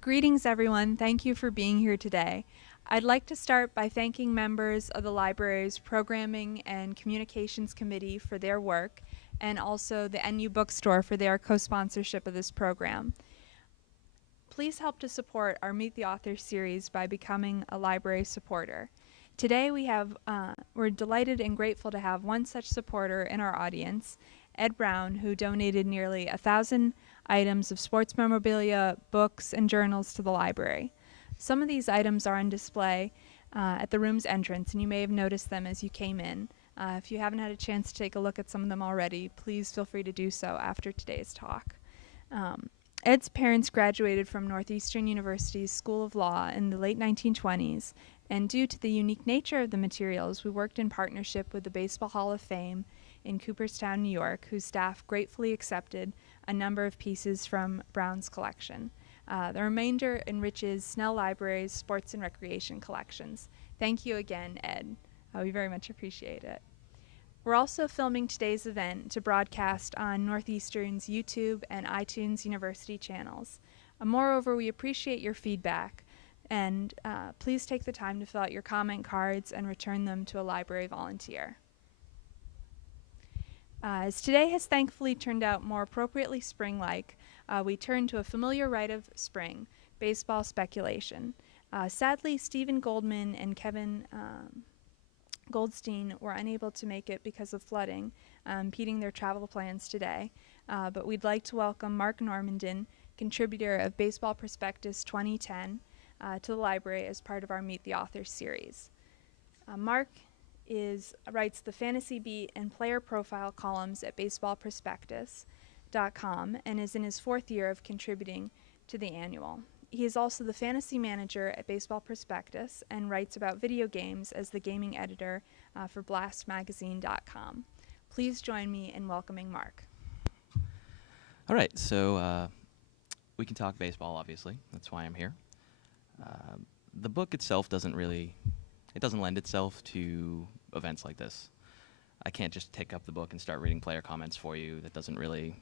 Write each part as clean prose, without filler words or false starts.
Greetings, everyone. Thank you for being here today. I'd like to start by thanking members of the library's Programming and Communications Committee for their work, and also the NU Bookstore for their co-sponsorship of this program. Please help to support our Meet the Author series by becoming a library supporter. Today we're delighted and grateful to have one such supporter in our audience, Ed Brown, who donated nearly 1,000 items of sports memorabilia, books, and journals to the library. Some of these items are on display at the room's entrance, and you may have noticed them as you came in. If you haven't had a chance to take a look at some of them already, please feel free to do so after today's talk. Ed's parents graduated from Northeastern University's School of Law in the late 1920s, and due to the unique nature of the materials, we worked in partnership with the Baseball Hall of Fame in Cooperstown, New York, whose staff gratefully accepted a number of pieces from Brown's collection. The remainder enriches Snell Library's sports and recreation collections. Thank you again, Ed. We very much appreciate it. We're also filming today's event to broadcast on Northeastern's YouTube and iTunes University channels. Moreover, we appreciate your feedback, and please take the time to fill out your comment cards and return them to a library volunteer. As today has thankfully turned out more appropriately spring-like, we turn to a familiar rite of spring, baseball speculation. Sadly, Stephen Goldman and Kevin Goldstein were unable to make it because of flooding, impeding their travel plans today. But we'd like to welcome Marc Normandin, contributor of Baseball Prospectus 2010, to the library as part of our Meet the Author series. Marc writes the Fantasy Beat and Player Profile columns at baseballprospectus.com and is in his 4th year of contributing to the annual. He is also the fantasy manager at Baseball Prospectus and writes about video games as the gaming editor for blastmagazine.com. Please join me in welcoming Marc. All right, so we can talk baseball, obviously. That's why I'm here. The book itself doesn't lend itself to events like this. I can't just take up the book and start reading player comments for you. That doesn't really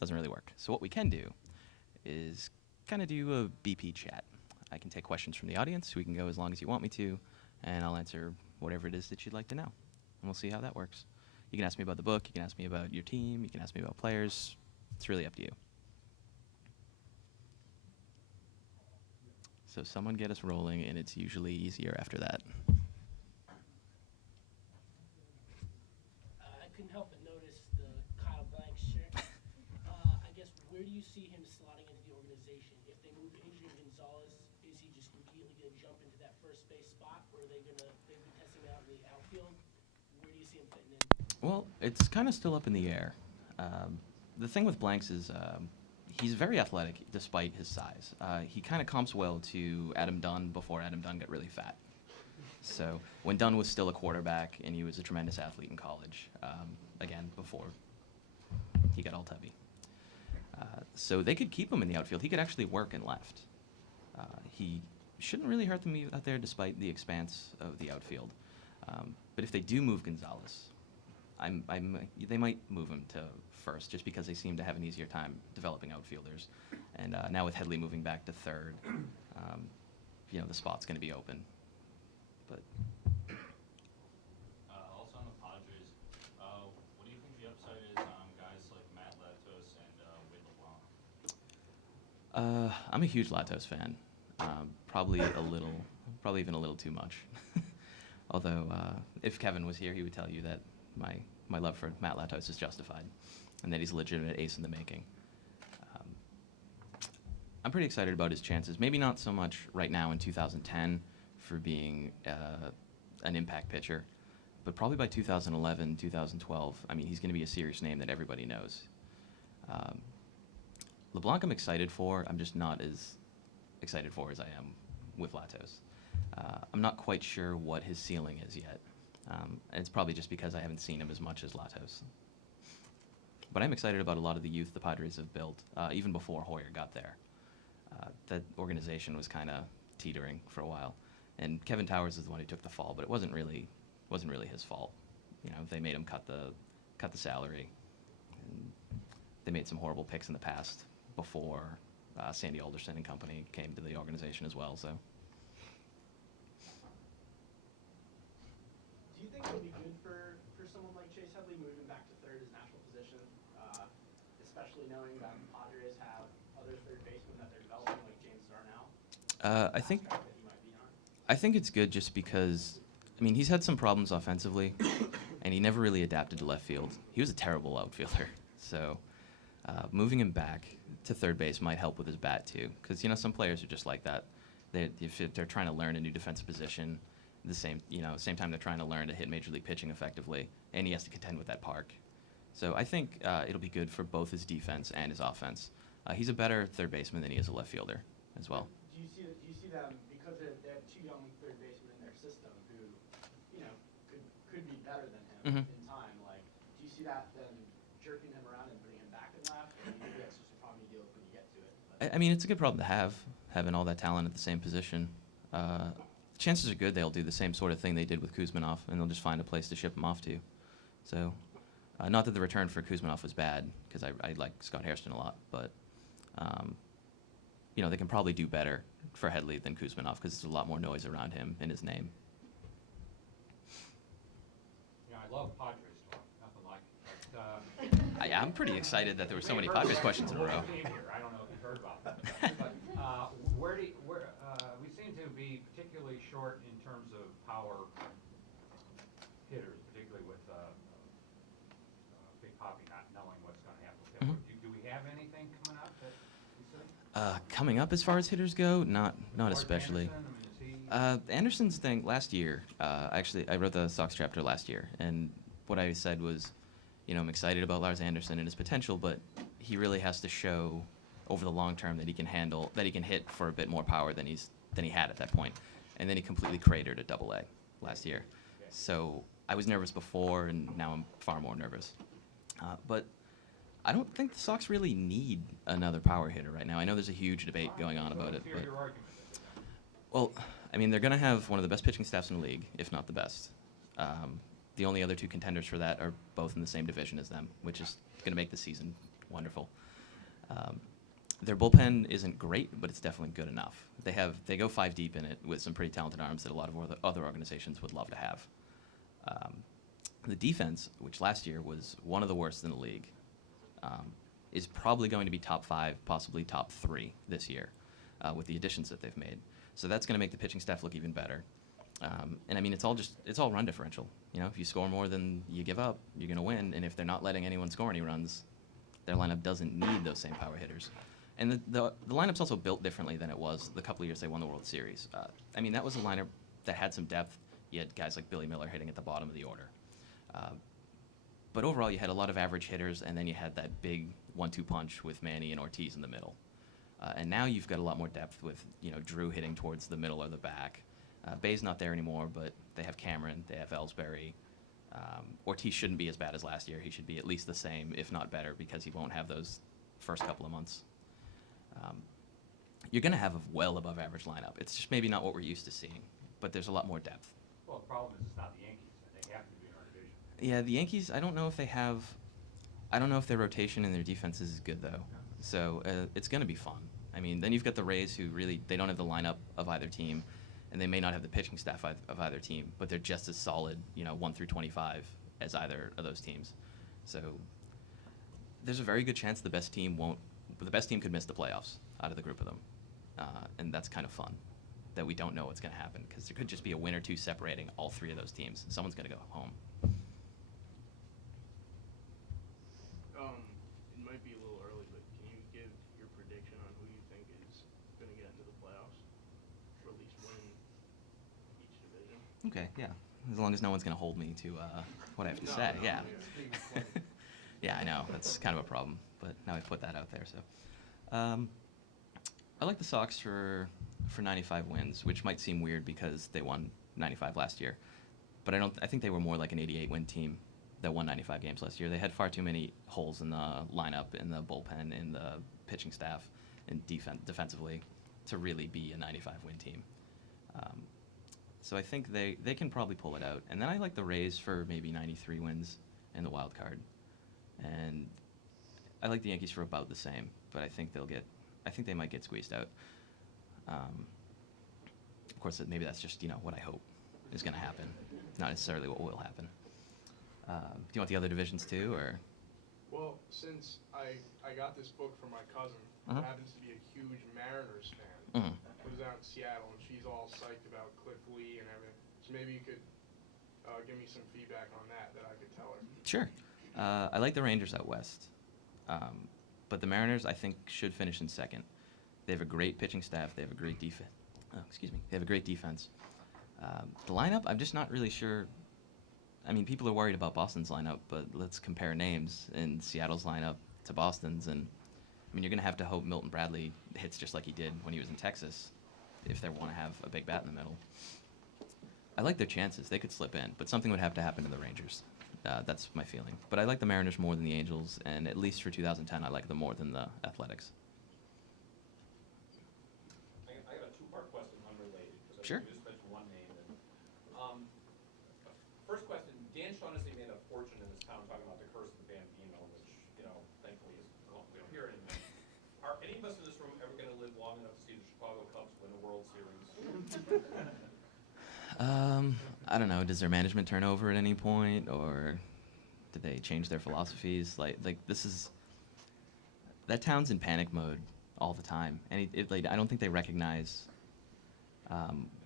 work. So what we can do is kind of do a BP chat. I can take questions from the audience. We can go as long as you want me to, and I'll answer whatever it is that you'd like to know. And we'll see how that works. You can ask me about the book. You can ask me about your team. You can ask me about players. It's really up to you. So someone get us rolling, and it's usually easier after that. I couldn't help but notice the Kyle Blank shirt. I guess, where do you see him slotting into the organization? If they move Adrian Gonzalez, is he just immediately going to jump into that first base spot, or are they be testing him out in the outfield? Where do you see him fitting in? Well, it's kind of still up in the air. The thing with Blanks is he's very athletic despite his size. He kind of comps well to Adam Dunn before Adam Dunn got really fat. So when Dunn was still a quarterback and he was a tremendous athlete in college, again, before he got all tubby. So they could keep him in the outfield. He could actually work in left. He shouldn't really hurt them out there despite the expanse of the outfield. But if they do move Gonzalez, they might move him to first just because they seem to have an easier time developing outfielders. And now with Headley moving back to third, the spot's going to be open. But also on the Padres, what do you think the upside is on guys like Matt Latos and Wade LeBlanc? I'm a huge Latos fan. Probably even a little too much. Although, if Kevin was here, he would tell you that my love for Matt Latos is justified, and that he's a legitimate ace in the making. I'm pretty excited about his chances. Maybe not so much right now in 2010 for being an impact pitcher, but probably by 2011, 2012, he's going to be a serious name that everybody knows. LeBlanc I'm excited for. I'm just not as excited for as I am with Latos. I'm not quite sure what his ceiling is yet. And it's probably just because I haven't seen him as much as Latos. But I'm excited about a lot of the youth the Padres have built, even before Hoyer got there. That organization was kind of teetering for a while. And Kevin Towers is the one who took the fall, but it wasn't really his fault. They made him cut the salary. And they made some horrible picks in the past before Sandy Alderson and company came to the organization as well. So. Do you think it would be good for someone like Chase Headley moving back to third, his natural position, especially knowing that the Padres have other third basemen that they're developing, like James Darnell? I think it's good just because, I mean, he's had some problems offensively, and he never really adapted to left field. He was a terrible outfielder, so moving him back to third base might help with his bat too. Because some players are just like that. If they're trying to learn a new defensive position, same time they're trying to learn to hit major league pitching effectively, and he has to contend with that park. So I think it'll be good for both his defense and his offense. He's a better third baseman than he is a left fielder as well. Do you see them, because they have two young third basemen in their system who, could be better than him in time? Like, do you see that them jerking him around and putting him back in left? Or maybe that's just a problem you deal with when you get to it? I mean, it's a good problem to have, having all that talent at the same position. Chances are good they'll do the same sort of thing they did with Kuzmanov, and they'll just find a place to ship him off to. So, not that the return for Kuzmanov was bad, because I like Scott Hairston a lot, but they can probably do better for Headley than Kuzmanov because there's a lot more noise around him and his name. Yeah, I love Padres talk. Nothing like it. I'm pretty excited that there were so many Padres questions in a row. I don't know if you've heard about that. But we seem to be particularly short in terms of power hitters, particularly with Big Poppy not knowing what's going to happen with him. Do we have anything coming up that you see? Coming up as far as hitters go, not especially. Anderson's thing last year, I wrote the Sox chapter last year, and what I said was, I'm excited about Lars Anderson and his potential, but he really has to show over the long term that he can hit for a bit more power than he had at that point. And then he completely cratered at Double-A last year. So I was nervous before, and now I'm far more nervous. But I don't think the Sox really need another power hitter right now. I know there's a huge debate going on about it. But, well, I mean, they're going to have one of the best pitching staffs in the league, if not the best. The only other two contenders for that are both in the same division as them, which is going to make the season wonderful. Their bullpen isn't great, but it's definitely good enough. They go 5 deep in it with some pretty talented arms that a lot of other organizations would love to have. The defense, which last year was one of the worst in the league, is probably going to be top 5, possibly top 3 this year with the additions that they've made. So that's going to make the pitching staff look even better. And I mean, it's all run differential. If you score more than you give up, you're going to win. And if they're not letting anyone score any runs, their lineup doesn't need those same power hitters. And the lineup's also built differently than it was the couple of years they won the World Series. I mean, that was a lineup that had some depth. You had guys like Billy Miller hitting at the bottom of the order. But overall, you had a lot of average hitters, and then you had that big 1-2 punch with Manny and Ortiz in the middle. And now you've got a lot more depth with Drew hitting towards the middle or the back. Bay's not there anymore, but they have Cameron, they have Ellsbury. Ortiz shouldn't be as bad as last year. He should be at least the same, if not better, because he won't have those first couple of months. You're going to have a well above average lineup. It's just maybe not what we're used to seeing, but there's a lot more depth. Well, the problem is it's not the Yankees, and they have to be in our division. Yeah, the Yankees, I don't know if their rotation and their defense is good, though. So it's going to be fun. I mean, then you've got the Rays, who really, they don't have the lineup of either team, and they may not have the pitching staff of either team, but they're just as solid, 1 through 25 as either of those teams. So there's a very good chance the best team could miss the playoffs out of the group of them. And that's kind of fun, that we don't know what's going to happen, because there could just be a win or two separating all 3 of those teams. Someone's going to go home. It might be a little early, but can you give your prediction on who you think is going to get into the playoffs, or at least win each division? Okay, yeah. As long as no one's going to hold me to what I have to say, yeah. Yeah, I know. That's kind of a problem, but now I put that out there. So, I like the Sox for 95 wins, which might seem weird because they won 95 last year, but I think they were more like an 88 win team that won 95 games last year. They had far too many holes in the lineup, in the bullpen, in the pitching staff, and defensively to really be a 95 win team. So I think they can probably pull it out. And then I like the Rays for maybe 93 wins in the wild card. And I like the Yankees for about the same, but I think they'll get I think they might get squeezed out. Of course, maybe that's just what I hope is going to happen, not necessarily what will happen. Do you want the other divisions too, or? Well, since I got this book from my cousin, who happens to be a huge Mariners fan, lives out in Seattle, and she's all psyched about Cliff Lee and everything. So maybe you could give me some feedback on that I could tell her. Sure. I like the Rangers out west, but the Mariners I think should finish in second. They have a great pitching staff. They have a great defense. They have a great defense. The lineup, I'm just not really sure. I mean, people are worried about Boston's lineup, but let's compare names in Seattle's lineup to Boston's. And, I mean, you're going to have to hope Milton Bradley hits just like he did when he was in Texas if they want to have a big bat in the middle. I like their chances. They could slip in, but something would have to happen to the Rangers. That's my feeling. But I like the Mariners more than the Angels, and at least for 2010, I like them more than the Athletics. I got a two-part question unrelated. Sure. You just mentioned one name. First question, Dan Shaughnessy made a fortune in this town talking about the curse of the Bambino, which, thankfully we don't hear anymore. Are any of us in this room ever going to live long enough to see the Chicago Cubs win a World Series? I don't know. Does their management turn over at any point, or do they change their philosophies? Like that town's in panic mode all the time, and I don't think they recognize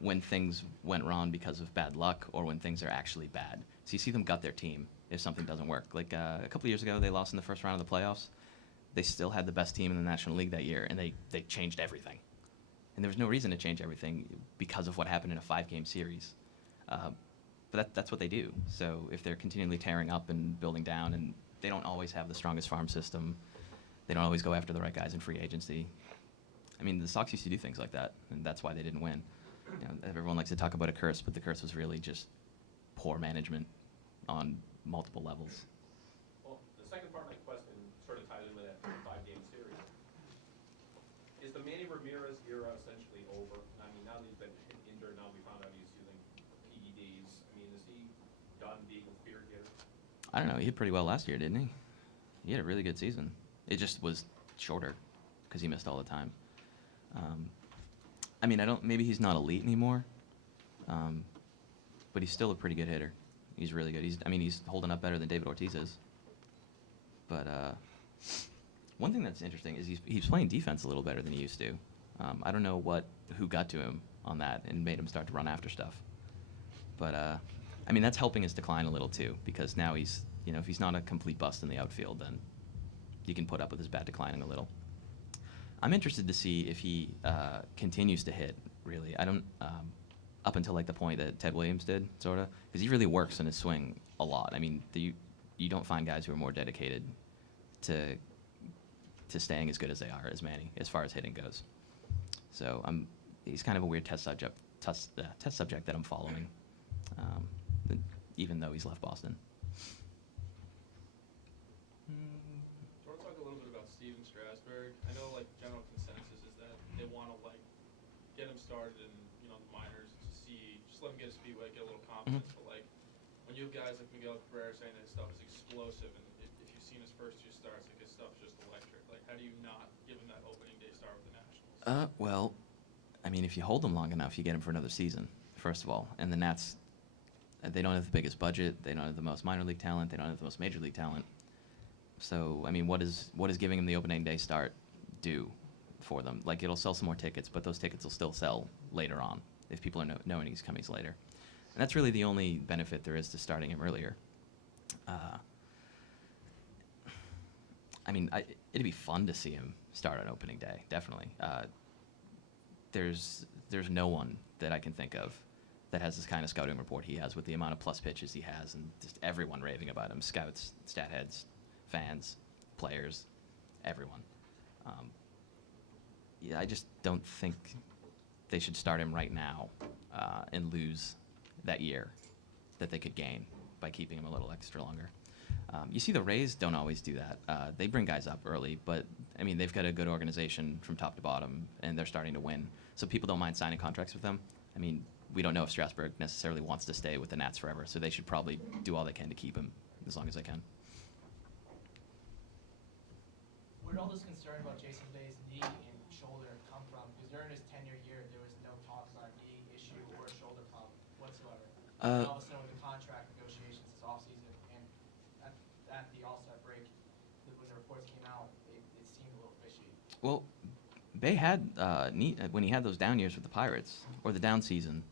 when things went wrong because of bad luck or when things are actually bad. So you see them gut their team if something doesn't work. Like a couple of years ago, they lost in the first round of the playoffs. They still had the best team in the National League that year, and they changed everything. And there was no reason to change everything because of what happened in a 5-game series. But that's what they do. So if they're continually tearing up and building down, and they don't always have the strongest farm system, they don't always go after the right guys in free agency. I mean, the Sox used to do things like that, and that's why they didn't win. Everyone likes to talk about a curse, but the curse was really just poor management on multiple levels. Well, the second part of my question sort of ties in with that 5-game series. Is the Manny Ramirez era essentially over? I mean, now that he's been injured, now we found out he's using PEDs. I mean, is he done being a fear getter? I don't know. He did pretty well last year, didn't he? He had a really good season. It just was shorter because he missed all the time. I mean, maybe he's not elite anymore, but he's still a pretty good hitter. He's really good. He's holding up better than David Ortiz is. But one thing that's interesting is he's playing defense a little better than he used to. I don't know who got to him on that and made him start to run after stuff. But that's helping his decline a little too, because now he's, if he's not a complete bust in the outfield, then he can put up with his bat declining a little. I'm interested to see if he continues to hit, really. I don't, up until like the point that Ted Williams did, sort of, because he really works in his swing a lot. I mean, you don't find guys who are more dedicated to staying as good as they are as Manny, as far as hitting goes. So he's kind of a weird test subject that I'm following, even though he's left Boston. Do you want to talk a little bit about Steven Strasburg? I know, general consensus is that they want to, get him started in, the minors to see, just let him get his feet wet, get a little confidence. But, when you have guys like Miguel Cabrera saying that his stuff is explosive, and if you've seen his first 2 starts, his stuff's just electric. How do you not give him that opening day start with the Nationals? Well, if you hold him long enough, you get him for another season, first of all. And the Nats, they don't have the biggest budget. They don't have the most minor league talent. They don't have the most major league talent. So, what is giving him the opening day start do for them? It'll sell some more tickets, but those tickets will still sell later on if people are knowing he's coming later. And that's really the only benefit there is to starting him earlier. It'd be fun to see him start on opening day, definitely. There's no one that I can think of that has this kind of scouting report he has with the amount of plus pitches he has and just everyone raving about him, scouts, stat heads, fans, players, everyone. I just don't think they should start him right now and lose that year that they could gain by keeping him a little extra longer. You see the Rays don't always do that. They bring guys up early, but, they've got a good organization from top to bottom, and they're starting to win. So people don't mind signing contracts with them. We don't know if Strasburg necessarily wants to stay with the Nats forever, so they should probably do all they can to keep him as long as they can. With all this concern about Jason Bay's knee and And Uh, all of a sudden with the contract negotiations this offseason and at the All-Star break, when the reports came out, it seemed a little fishy. well, Bay had when he had those down years with the Pirates or the down season.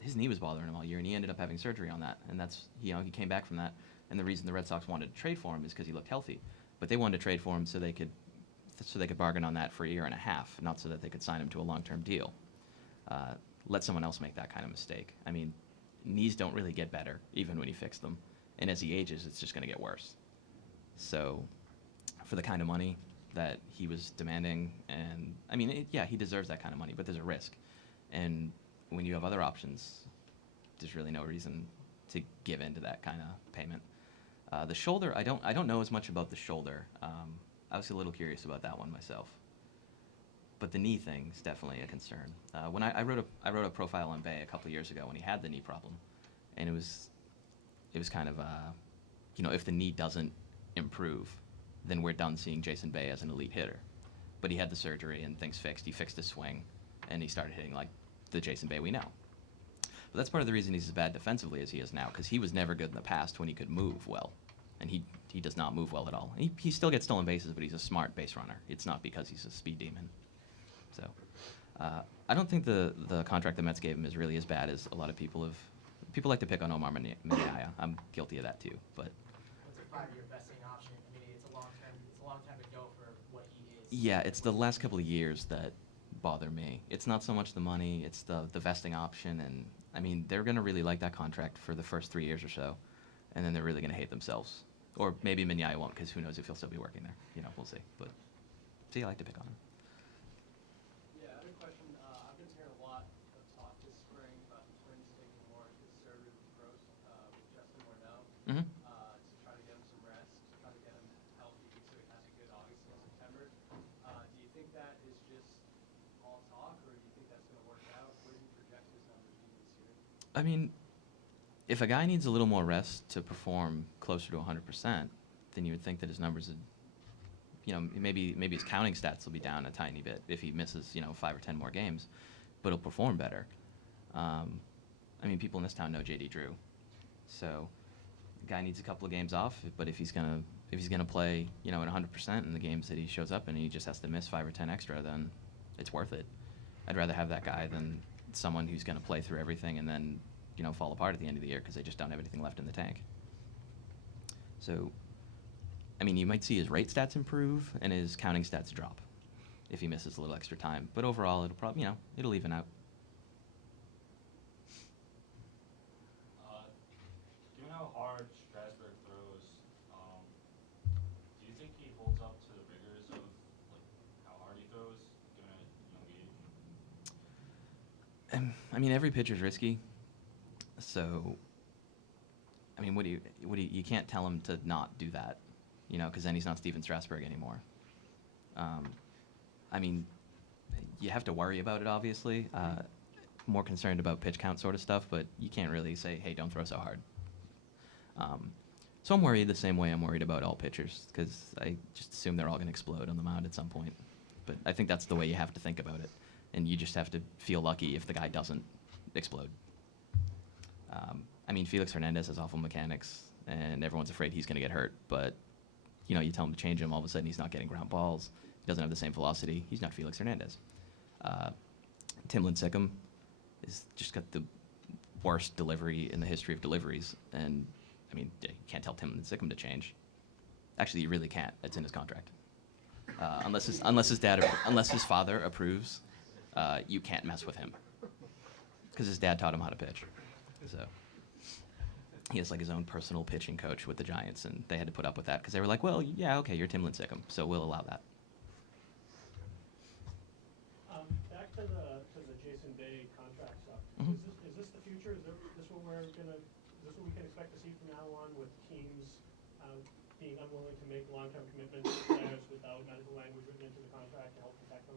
His knee was bothering him all year, and he ended up having surgery on that. And that's he came back from that. And the reason the Red Sox wanted to trade for him is because he looked healthy. But they wanted to trade for him so they could bargain on that for a year and a half, not so that they could sign him to a long-term deal. Let someone else make that kind of mistake. I mean, knees don't really get better even when you fix them, and as he ages, it's just going to get worse. So, for the kind of money that he was demanding, and I mean, yeah, he deserves that kind of money, but there's a risk, and when you have other options, there's really no reason to give in to that kind of payment. The shoulder, I don't know as much about the shoulder. I was a little curious about that one myself. But the knee thing is definitely a concern. When I wrote a profile on Bay a couple of years ago when he had the knee problem, and it was kind of if the knee doesn't improve, then we're done seeing Jason Bay as an elite hitter. But he had the surgery and things fixed. He fixed his swing, and he started hitting like the Jason Bay we know. But that's part of the reason he's as bad defensively as he is now, because he was never good in the past when he could move well, and he does not move well at all. He still gets stolen bases, but he's a smart base runner. It's not because he's a speed demon. So I don't think the contract the Mets gave him is really as bad as a lot of people have. People like to pick on Omar Minaya. I'm guilty of that too. But What's a 5-year vesting option? I mean, it's a long time to go for what he is. yeah, it's the last couple of years that bother me. It's not so much the money, it's the vesting option. And I mean, they're going to really like that contract for the first 3 years or so, and then they're really going to hate themselves. Or maybe Minaya won't, because who knows if he'll still be working there. We'll see. But see, I like to pick on him. Yeah, I have a question. I've been hearing a lot of talk this spring about the Twins taking a more conservative approach with Justin Morneau Mm-hmm. to try to get him some rest, to try to get him healthy so he has a good August and September. Do you think that is just all talk, or do you think that's going to work out? Where do you project his numbers being this year? I mean, if a guy needs a little more rest to perform closer to 100%, then you would think that his numbers would, maybe his counting stats will be down a tiny bit if he misses, 5 or 10 more games, but he'll perform better. I mean, people in this town know J.D. Drew, so the guy needs a couple of games off. But if he's gonna play, at 100% in the games that he shows up in, and he just has to miss 5 or 10 extra, then it's worth it. I'd rather have that guy than someone who's gonna play through everything and then fall apart at the end of the year because they just don't have anything left in the tank. So, I mean, you might see his rate stats improve and his counting stats drop if he misses a little extra time. But overall, it'll probably, it'll even out. Given how hard Strasburg throws, do you think he holds up to the rigors of how hard he throws, given a young age? I mean, every pitcher's risky. So, I mean, you can't tell him to not do that, because then he's not Steven Strasburg anymore. I mean, you have to worry about it, obviously. More concerned about pitch count sort of stuff, but you can't really say, hey, don't throw so hard. So I'm worried the same way I'm worried about all pitchers, because I just assume they're all going to explode on the mound at some point. But I think that's the way you have to think about it, and you just have to feel lucky if the guy doesn't explode. I mean, Felix Hernandez has awful mechanics, and everyone's afraid he's going to get hurt. But, you tell him to change him, all of a sudden he's not getting ground balls. He doesn't have the same velocity. He's not Felix Hernandez. Tim Lincecum has just got the worst delivery in the history of deliveries. And, I mean, you can't tell Tim Lincecum to change. Actually, you really can't. It's in his contract. Unless his father approves, you can't mess with him, because his dad taught him how to pitch. So he has like his own personal pitching coach with the Giants, and they had to put up with that because they were like, well, yeah, okay, you're Tim Lincecum, so we'll allow that. Back to the Jason Bay contract stuff. Mhm. Is this the future? Is this what we can expect to see from now on, with teams being unwilling to make long-term commitments to players without medical language written into the contract to help protect them?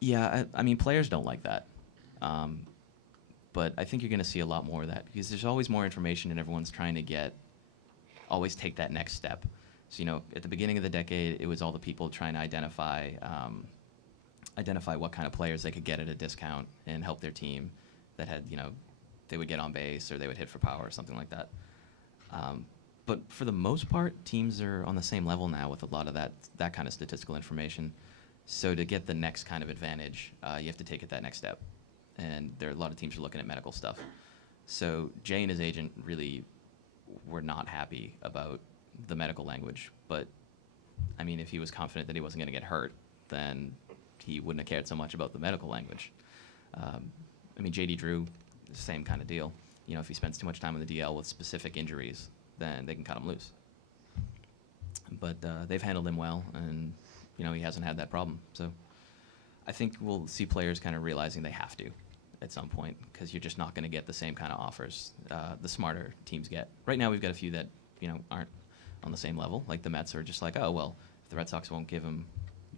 Yeah, I mean, players don't like that. But I think you're going to see a lot more of that, because there's always more information and everyone's trying to always take that next step. So, at the beginning of the decade, it was all the people trying to identify what kind of players they could get at a discount and help their team that had, they would get on base or they would hit for power or something like that. But for the most part, teams are on the same level now with a lot of that kind of statistical information. So to get the next kind of advantage, you have to take it that next step. And there are a lot of teams are looking at medical stuff. So Jay and his agent really were not happy about the medical language. But, I mean, if he was confident that he wasn't going to get hurt, then he wouldn't have cared so much about the medical language. I mean, J.D. Drew, same kind of deal. You know, if he spends too much time on the DL with specific injuries, then they can cut him loose. But they've handled him well, and, you know, he hasn't had that problem. So I think we'll see players kind of realizing they have to at some point, because you're just not going to get the same kind of offers the smarter teams get. Right now we've got a few that, you know, aren't on the same level. Like the Mets are just like, oh, well, if the Red Sox won't give him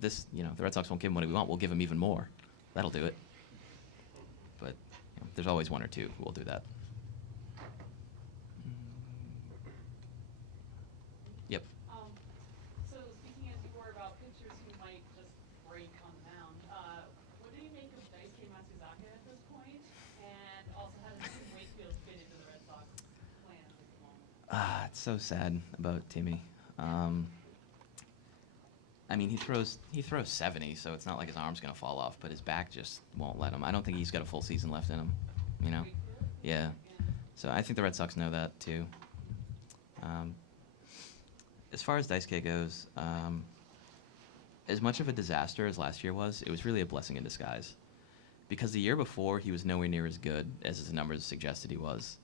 this, you know, the Red Sox won't give him what we want, we'll give him even more. That'll do it. But you know, there's always one or two who will do that. Yep. So speaking as you were about pitchers who might just break on the mound, what do you make of Daisuke Matsuzaka at this point? And also, how does Tim Wakefield fit into the Red Sox plans at the moment? It's so sad about Timmy. I mean, he throws 70, so it's not like his arm's gonna fall off, but his back just won't let him. I don't think he's got a full season left in him. You know? Yeah. So I think the Red Sox know that too. As far as Daisuke goes, as much of a disaster as last year was, it was really a blessing in disguise. Because the year before, he was nowhere near as good as his numbers suggested he was.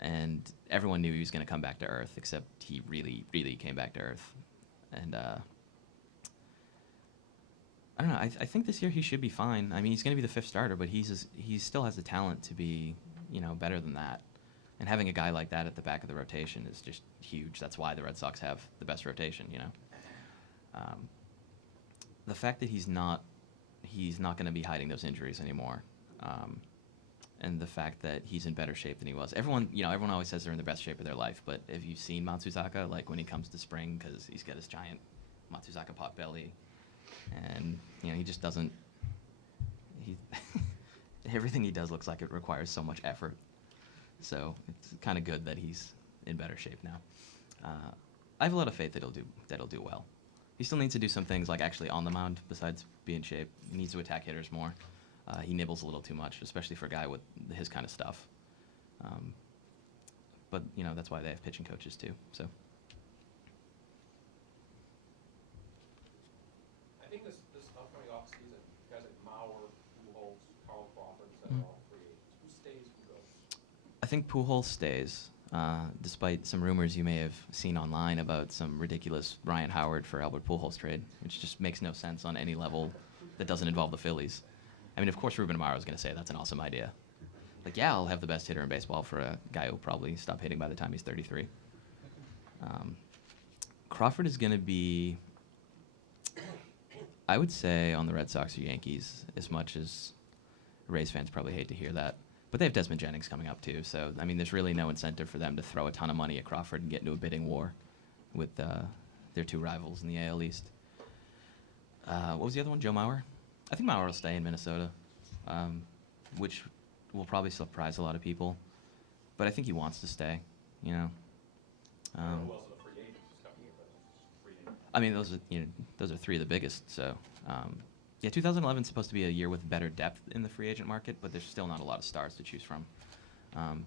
And everyone knew he was going to come back to earth, except he really, really came back to earth. And I don't know. I think this year he should be fine. I mean, he's going to be the fifth starter, but he still has the talent to be, you know, better than that. And having a guy like that at the back of the rotation is just huge. That's why the Red Sox have the best rotation, you know. The fact that he's not going to be hiding those injuries anymore, and the fact that he's in better shape than he was. Everyone always says they're in the best shape of their life, but have you seen Matsuzaka, like when he comes to spring, because he's got his giant Matsuzaka pot belly, and you know he just doesn't. Everything he does looks like it requires so much effort. So it's kind of good that he's in better shape now. I have a lot of faith that he'll do well. He still needs to do some things like actually on the mound besides be in shape. He needs to attack hitters more. He nibbles a little too much, especially for a guy with his kind of stuff. But you know that's why they have pitching coaches too. So. I think this upcoming off season, guys like Mauer, Pujols, Carl Crawford, that are all free agents. Who stays? Who goes? I think Pujols stays, despite some rumors you may have seen online about some ridiculous Ryan Howard for Albert Pujols trade, which just makes no sense on any level that doesn't involve the Phillies. I mean, of course, Ruben Amaro is going to say that's an awesome idea. Like, yeah, I'll have the best hitter in baseball for a guy who'll probably stop hitting by the time he's 33. Crawford is going to be, I would say, on the Red Sox or Yankees, as much as Rays fans probably hate to hear that. But they have Desmond Jennings coming up, too. So, I mean, there's really no incentive for them to throw a ton of money at Crawford and get into a bidding war with their two rivals in the AL East. What was the other one? Joe Mauer? I think Mauer will stay in Minnesota, which will probably surprise a lot of people. But I think he wants to stay, you know. I mean, those are three of the biggest. So, yeah, 2011 is supposed to be a year with better depth in the free agent market, but there's still not a lot of stars to choose from.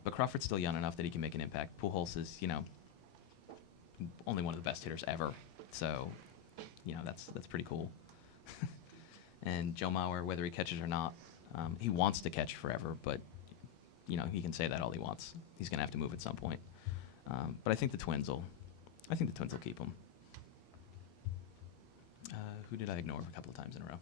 But Crawford's still young enough that he can make an impact. Pujols is, you know, only one of the best hitters ever. So, you know, that's pretty cool. And Joe Mauer, whether he catches or not, he wants to catch forever, but, you know, he can say that all he wants. He's going to have to move at some point. But I think the Twins will keep him. Who did I ignore a couple of times in a row?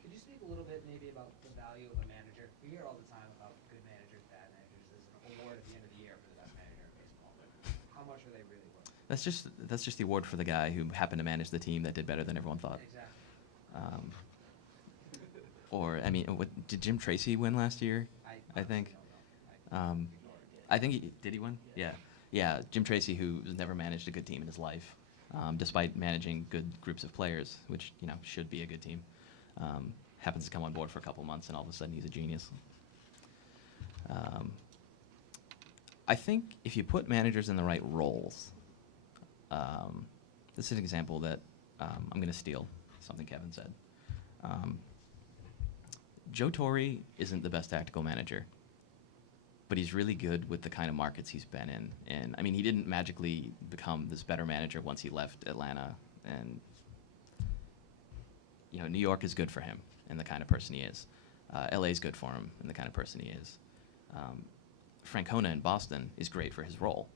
Could you speak a little bit maybe about the value of a manager? We hear all the time about good managers, bad managers. There's an award at the end of the year for the best manager in baseball. But how much are they really worth? That's just the award for the guy who happened to manage the team that did better than everyone thought. Exactly. Or I mean, did Jim Tracy win last year? I think. I think did he win? Yeah. Jim Tracy, who has never managed a good team in his life, despite managing good groups of players, which you know should be a good team, happens to come on board for a couple months, and all of a sudden he's a genius. I think if you put managers in the right roles, this is an example that I'm going to steal something Kevin said. Joe Torre isn't the best tactical manager, but he's really good with the kind of markets he's been in. And I mean, he didn't magically become this better manager once he left Atlanta. And you know, New York is good for him and the kind of person he is. LA is good for him and the kind of person he is. Francona in Boston is great for his role.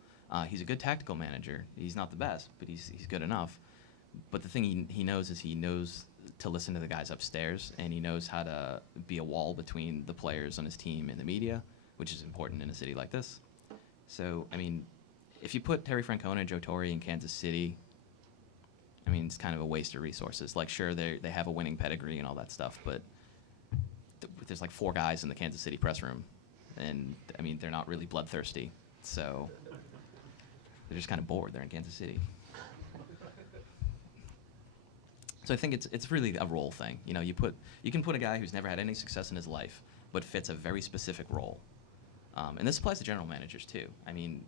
He's a good tactical manager. He's not the best, but he's good enough. But the thing he knows is he knows to listen to the guys upstairs, and he knows how to be a wall between the players on his team and the media, which is important in a city like this. So, I mean, if you put Terry Francona and Joe Torre in Kansas City, I mean, it's kind of a waste of resources. Like, sure, they have a winning pedigree and all that stuff, but there's like 4 guys in the Kansas City press room, and, I mean, they're not really bloodthirsty. So they're just kind of bored. They're in Kansas City. So I think it's really a role thing. You know, you can put a guy who's never had any success in his life, but fits a very specific role. And this applies to general managers too. I mean,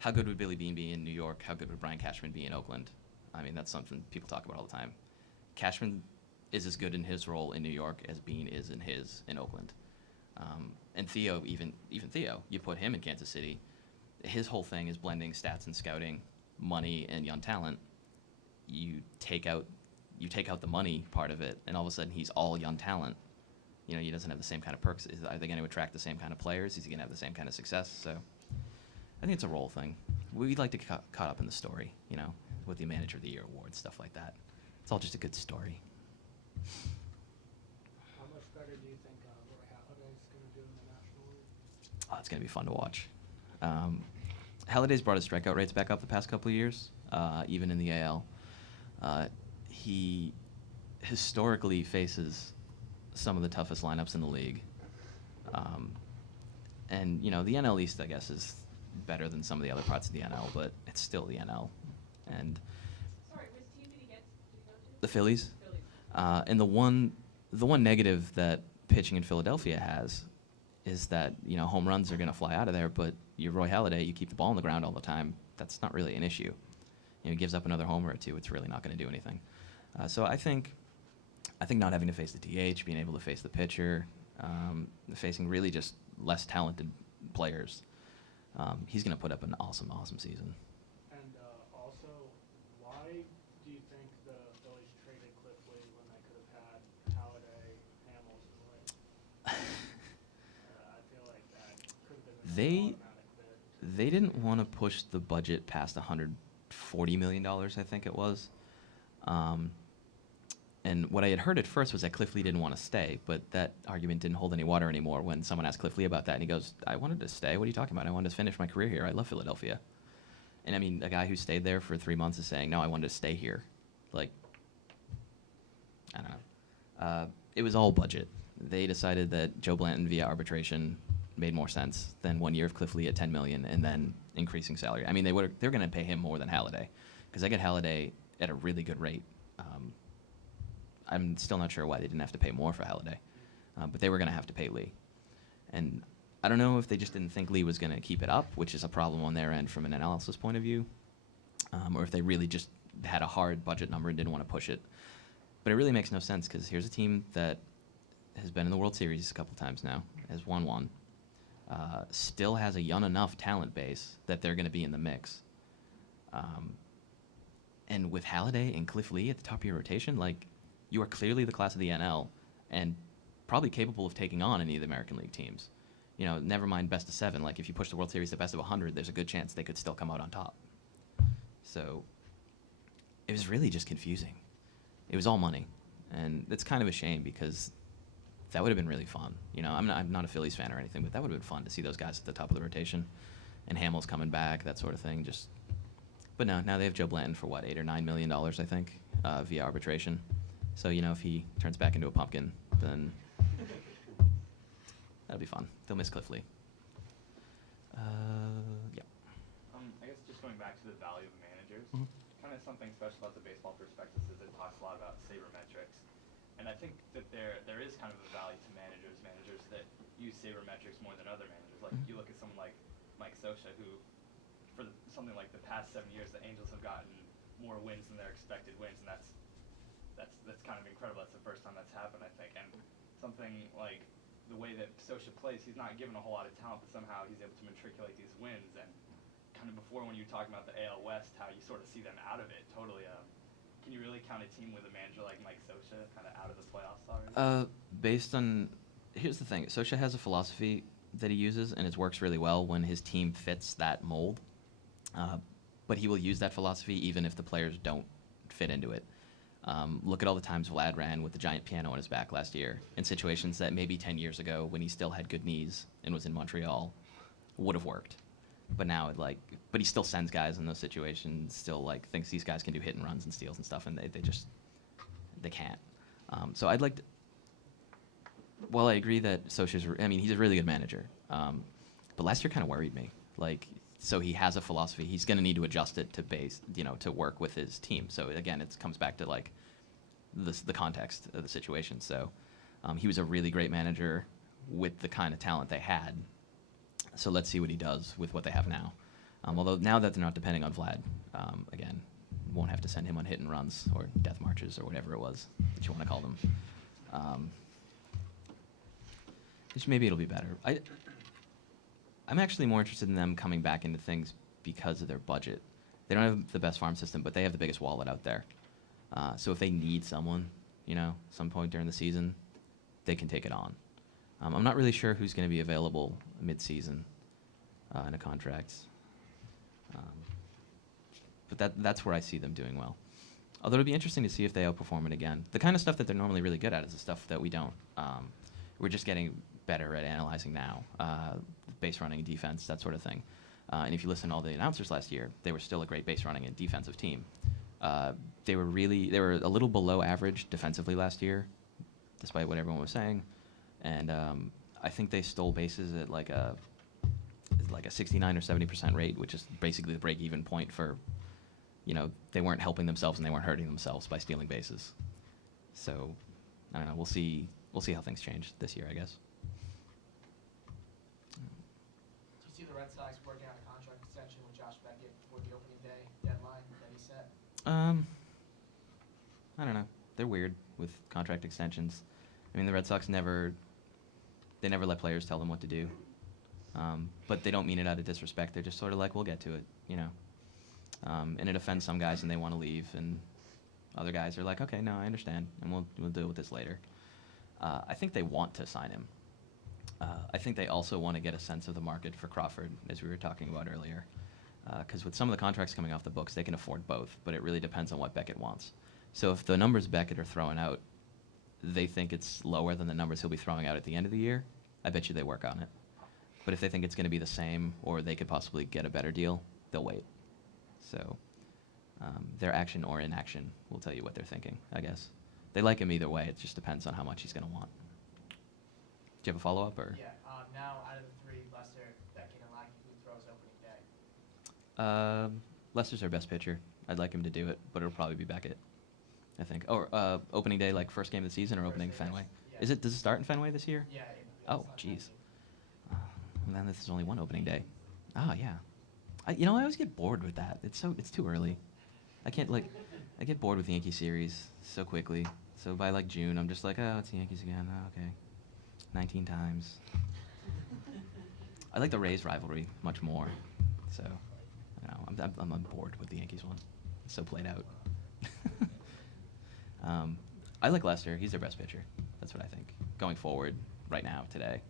how good would Billy Beane be in New York? How good would Brian Cashman be in Oakland? I mean, that's something people talk about all the time. Cashman is as good in his role in New York as Beane is in his in Oakland. And Theo, even Theo, you put him in Kansas City, his whole thing is blending stats and scouting, money and young talent. You take out the money part of it, and all of a sudden he's all young talent. You know, he doesn't have the same kind of perks. Are they going to attract the same kind of players? Is he going to have the same kind of success? So I think it's a role thing. We'd like to get caught up in the story, you know, with the Manager of the Year award, stuff like that. It's all just a good story. How much better do you think Roy Halladay's going to do in the National League? Oh, it's going to be fun to watch. Halladay's brought his strikeout rates back up the past couple of years, even in the AL. He historically faces some of the toughest lineups in the league. And, you know, the NL East, I guess, is better than some of the other parts of the NL, but it's still the NL. And Sorry, which team did he go to? the Phillies. Phillies. And the one negative that pitching in Philadelphia has is that, you know, home runs are going to fly out of there, but you're Roy Halladay, you keep the ball on the ground all the time. That's not really an issue. You know, he gives up another homer or two, it's really not going to do anything. So I think not having to face the DH, being able to face the pitcher, facing really just less talented players, he's going to put up an awesome season. And also, why do you think the Phillies traded Cliff Lee when they could have had Halladay, Hamels, and Lee? I feel like that could have been an automatic bid. They didn't want to push the budget past $140 million, I think it was. And what I had heard at first was that Cliff Lee didn't want to stay, but that argument didn't hold any water anymore when someone asked Cliff Lee about that, and he goes, I wanted to stay. What are you talking about? I wanted to finish my career here. I love Philadelphia. And I mean, a guy who stayed there for 3 months is saying, no, I wanted to stay here. Like, I don't know. It was all budget. They decided that Joe Blanton via arbitration made more sense than 1 year of Cliff Lee at $10 million and then increasing salary. I mean, they're going to pay him more than Halladay, because they get Halladay at a really good rate. I'm still not sure why they didn't have to pay more for Halladay, but they were going to have to pay Lee. And I don't know if they just didn't think Lee was going to keep it up, which is a problem on their end from an analysis point of view, or if they really just had a hard budget number and didn't want to push it. But it really makes no sense, because here's a team that has been in the World Series a couple times now, has won one, still has a young enough talent base that they're going to be in the mix. And with Halladay and Cliff Lee at the top of your rotation, like, you are clearly the class of the NL and probably capable of taking on any of the American League teams. You know, never mind best of 7. Like, if you push the World Series to best of 100, there's a good chance they could still come out on top. So it was really just confusing. It was all money. And it's kind of a shame, because that would have been really fun. You know, I'm not a Phillies fan or anything, but that would have been fun to see those guys at the top of the rotation. And Hamels coming back, that sort of thing. But no, now they have Joe Blanton for what, $8 or $9 million, I think, via arbitration. So, you know, if he turns back into a pumpkin, then that'll be fun. They'll miss Cliff Lee. Yeah. I guess just going back to the value of managers, Mhm. kind of something special about the baseball prospectus is it talks a lot about sabermetrics. And I think that there is kind of a value to managers that use sabermetrics more than other managers. Like, you look at someone like Mike Scioscia, who, for something like the past 7 years, the Angels have gotten more wins than their expected wins, and that's kind of incredible. That's the first time that's happened, I think. And something like the way that Scioscia plays, he's not given a whole lot of talent, but somehow he's able to matriculate these wins. And kind of before, when you were talking about the AL West, how you sort of see them out of it totally. Can you really count a team with a manager like Mike Scioscia kind of out of the playoffs already? Based on, here's the thing. Scioscia has a philosophy that he uses, and it works really well when his team fits that mold. But he will use that philosophy even if the players don't fit into it. Look at all the times Vlad ran with the giant piano on his back last year in situations that maybe 10 years ago, when he still had good knees and was in Montreal, would have worked. But now, but he still sends guys in those situations, still thinks these guys can do hit and runs and steals and stuff, and they can't. So I'd like to, while I agree that Scioscia's, he's a really good manager, but last year kind of worried me. So he has a philosophy. He's going to need to adjust it to work with his team. So again, it comes back to the context of the situation. So he was a really great manager with the kind of talent they had. So let's see what he does with what they have now. Although now that they're not depending on Vlad, again, won't have to send him on hit and runs or death marches or whatever it was that you want to call them. Which maybe it'll be better. I'm actually more interested in them coming back into things because of their budget. They don't have the best farm system, but they have the biggest wallet out there. So if they need someone, some point during the season, they can take it on. I'm not really sure who's going to be available mid-season in a contract. But that's where I see them doing well. Although it'll be interesting to see if they outperform it again. The kind of stuff that they're normally really good at is the stuff that we don't. We're just getting better at analyzing now. Base running, defense, that sort of thing. And if you listen to all the announcers last year, they were still a great base running and defensive team. They were a little below average defensively last year, despite what everyone was saying. And I think they stole bases at like a 69 or 70% rate, which is basically the break-even point for, they weren't helping themselves and they weren't hurting themselves by stealing bases. So, I don't know. We'll see how things change this year, I guess. Do you see the Red Sox working out a contract extension with Josh Beckett before the opening day deadline that he set? I don't know. They're weird with contract extensions. The Red Sox never let players tell them what to do. But they don't mean it out of disrespect. They're just sort of like, we'll get to it, and it offends some guys and they want to leave, and other guys are like, okay, no, I understand, and we'll deal with this later. I think they want to sign him. I think they also want to get a sense of the market for Crawford, as we were talking about earlier. Because with some of the contracts coming off the books, they can afford both, but it really depends on what Beckett wants. So if the numbers Beckett are throwing out, they think it's lower than the numbers he'll be throwing out at the end of the year, I bet you they work on it. But if they think it's going to be the same, or they could possibly get a better deal, they'll wait. So their action or inaction will tell you what they're thinking, I guess. They like him either way. It just depends on how much he's going to want. Do you have a follow-up? Or? Yeah. Now, out of the three, Lester, Beckett, and Lackey, who throws opening day? Lester's their best pitcher. I'd like him to do it, but it'll probably be Beckett, I think. Or opening day, like first game of the season, or opening Fenway? Yeah. Does it start in Fenway this year? Yeah. Oh, jeez. And then this is only one opening day. Oh, yeah. I always get bored with that. It's too early. I get bored with the Yankee series so quickly. So by June, I'm just like, oh, it's the Yankees again. Oh, okay. 19 times. I like the Rays rivalry much more. So, I'm bored with the Yankees one. It's so played out. I like Lester. He's their best pitcher. That's what I think. Going forward, right now, today.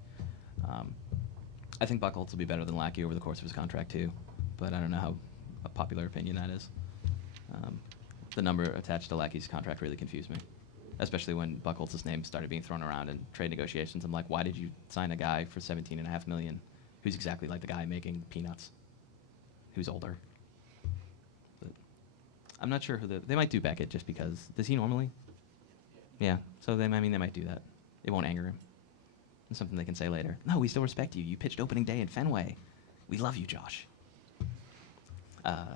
I think Buchholz will be better than Lackey over the course of his contract, too. But I don't know how a popular opinion that is. The number attached to Lackey's contract really confused me, especially when Buchholz's name started being thrown around in trade negotiations. I'm like, why did you sign a guy for $17.5 million who's exactly like the guy making peanuts, who's older? But I'm not sure they might do Beckett just because. Does he normally? Yeah. So they might do that. It won't anger him. It's something they can say later. No, we still respect you. You pitched opening day in Fenway. We love you, Josh. How many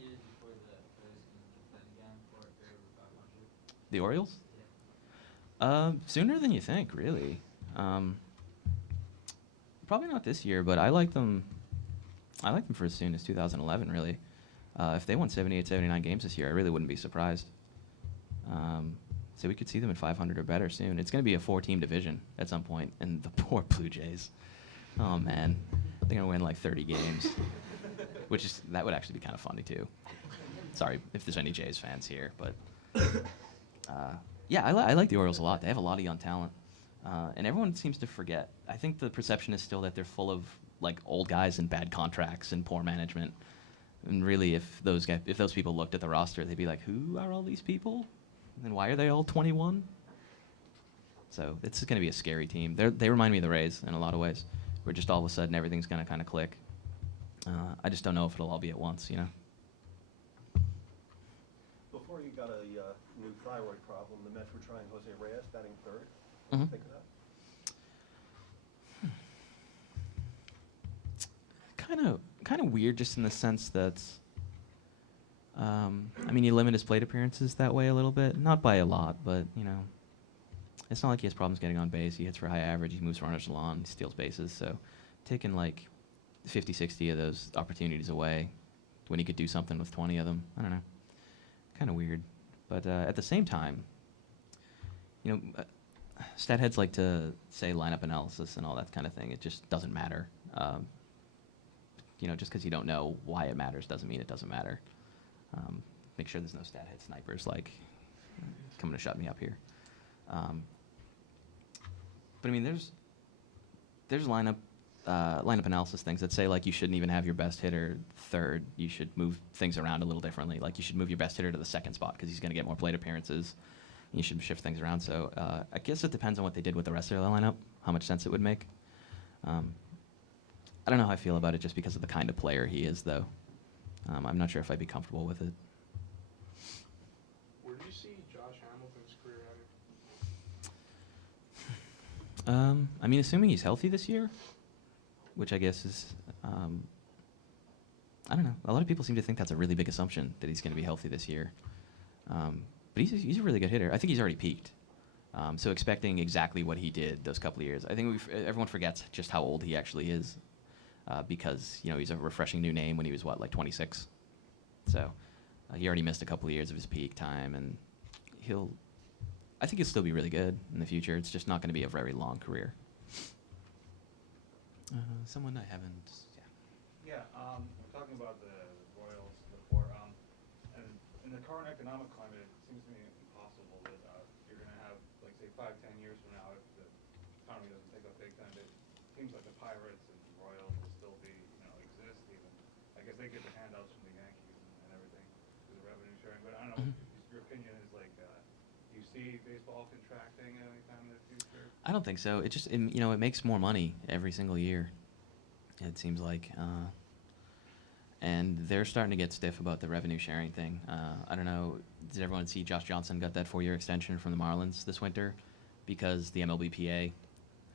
years before the Phillies can defend again for a period of 500? The Orioles? Yeah. Sooner than you think, really. Probably not this year, but I like them. I like them for as soon as 2011, really. If they won 78, 79 games this year, I really wouldn't be surprised. So we could see them at 500 or better soon. It's going to be a 4-team division at some point, and the poor Blue Jays. Oh, man. They're going to win like 30 games, that would actually be kind of funny, too. Sorry if there's any Jays fans here, but yeah, I like the Orioles a lot. They have a lot of young talent, and everyone seems to forget. I think the perception is still that they're full of like old guys and bad contracts and poor management. And really, if those people looked at the roster, they'd be like, "Who are all these people? And why are they all 21?" So it's going to be a scary team. They remind me of the Rays in a lot of ways, where just all of a sudden everything's going to kind of click. I just don't know if it'll all be at once, you know. Before you got a new thyroid problem, the Mets were trying Jose Reyes, batting third. What do you think of that? Kind of weird, just in the sense that, I mean, you limit his plate appearances that way a little bit, not by a lot, but you know, it's not like he has problems getting on base. He hits for high average. He moves runners along. He steals bases. So, taking like 50, 60 of those opportunities away when he could do something with 20 of them, I don't know. Kind of weird, but at the same time, you know, stat heads like to say lineup analysis and all that kind of thing. It just doesn't matter. You know, just because you don't know why it matters doesn't mean it doesn't matter. Make sure there's no stat head snipers like coming to shut me up here. But I mean, there's lineup analysis things that say like you shouldn't even have your best hitter third. You should move things around a little differently. Like you should move your best hitter to the second spot because he's going to get more plate appearances. And you should shift things around. So I guess it depends on what they did with the rest of their lineup, how much sense it would make. I don't know how I feel about it just because of the kind of player he is, though. I'm not sure if I'd be comfortable with it. Where do you see Josh Hamilton's career heading? I mean, assuming he's healthy this year, which I guess is, I don't know. A lot of people seem to think that's a really big assumption that he's going to be healthy this year. But he's a really good hitter. I think he's already peaked. So expecting exactly what he did those couple of years. I think everyone forgets just how old he actually is because, you know, he's a refreshing new name when he was, like 26? So he already missed a couple of years of his peak time, and I think he'll still be really good in the future. It's just not going to be a very long career. Someone I haven't, Yeah, talking about the Royals before, and in the current economic climate, it seems to me impossible that you're going to have, like, say, 5, 10 years from now, if the economy doesn't take up big time, that teams like the Pirates and the Royals will still be, you know, exist even. I guess they get the handouts from the Yankees and everything through the revenue sharing, but I don't know, your opinion is like, do you see baseball contracting at any time in the future? I don't think so. It just, you know, it makes more money every single year, it seems like. And they're starting to get stiff about the revenue sharing thing. I don't know, did everyone see Josh Johnson got that 4-year extension from the Marlins this winter? Because the MLBPA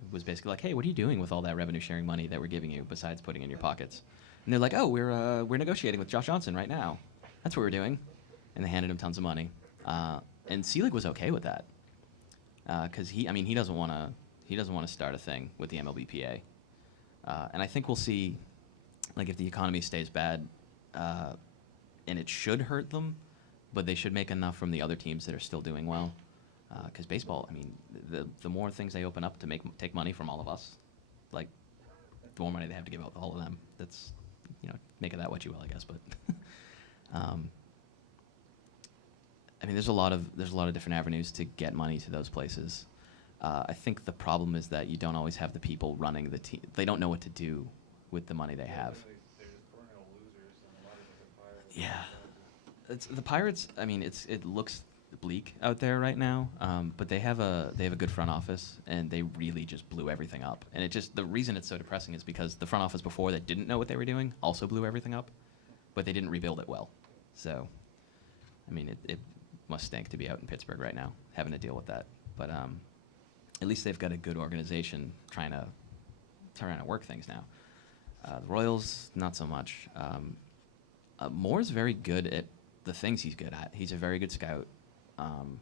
was basically like, hey, what are you doing with all that revenue sharing money that we're giving you besides putting in your pockets? And they're like, oh, we're negotiating with Josh Johnson right now. That's what we're doing. And they handed him tons of money. And Selig was okay with that. Because he doesn't want to start a thing with the MLBPA. And I think we'll see, like, if the economy stays bad, and it should hurt them, but they should make enough from the other teams that are still doing well. Because baseball, I mean, the more things they open up to take money from all of us, like, the more money they have to give out to all of them. That's, you know, make of that what you will, I guess. But I mean, there's a lot of different avenues to get money to those places. I think the problem is that you don't always have the people running the team. They don't know what to do with the money they have. They're just perennial losers, and a lot of the Pirates. Yeah, the Pirates. I mean, it looks bleak out there right now, but they have a good front office, and they really just blew everything up. And the reason it's so depressing is because the front office before that didn't know what they were doing also blew everything up, but they didn't rebuild it well. So, I mean, it must stink to be out in Pittsburgh right now, having to deal with that. But at least they've got a good organization trying to work things now. The Royals, not so much. Moore's very good at the things he's good at. He's a very good scout, and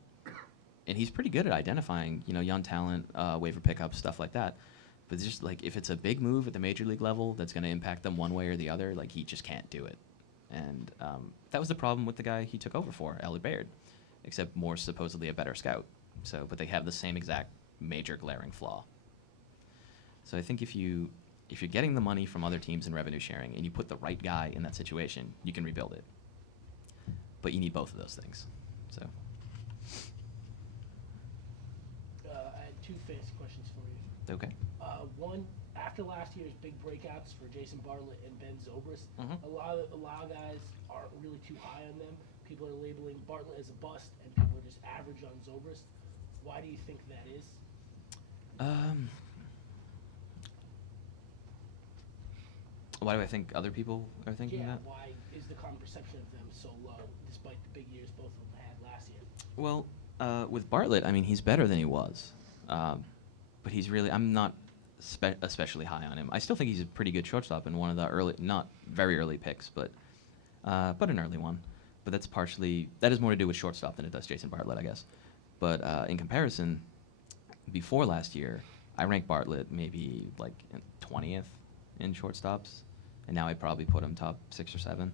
he's pretty good at identifying, you know, young talent, waiver pickups, stuff like that. But it's just like if it's a big move at the major league level that's going to impact them one way or the other, like he just can't do it. And that was the problem with the guy he took over for, Ellie Baird, except more supposedly a better scout. So, but they have the same exact major glaring flaw. So I think if you're getting the money from other teams in revenue sharing and you put the right guy in that situation, you can rebuild it. But you need both of those things. So. I had two fantasy questions for you. Okay. One, after last year's big breakouts for Jason Bartlett and Ben Zobrist, a lot of guys aren't really too high on them. People are labeling Bartlett as a bust, and people are just average on Zobrist. Why do you think that is? Why do I think other people are thinking that? Yeah, why is the common perception of them so low, despite the big years both of them had last year? Well, with Bartlett, I mean, he's better than he was. But he's really, I'm not especially high on him. I still think he's a pretty good shortstop and one of the early, not very early picks, but an early one. But that has more to do with shortstop than it does Jason Bartlett, I guess. But in comparison, before last year, I ranked Bartlett maybe like 20th in shortstops, and now I'd probably put him top 6 or 7.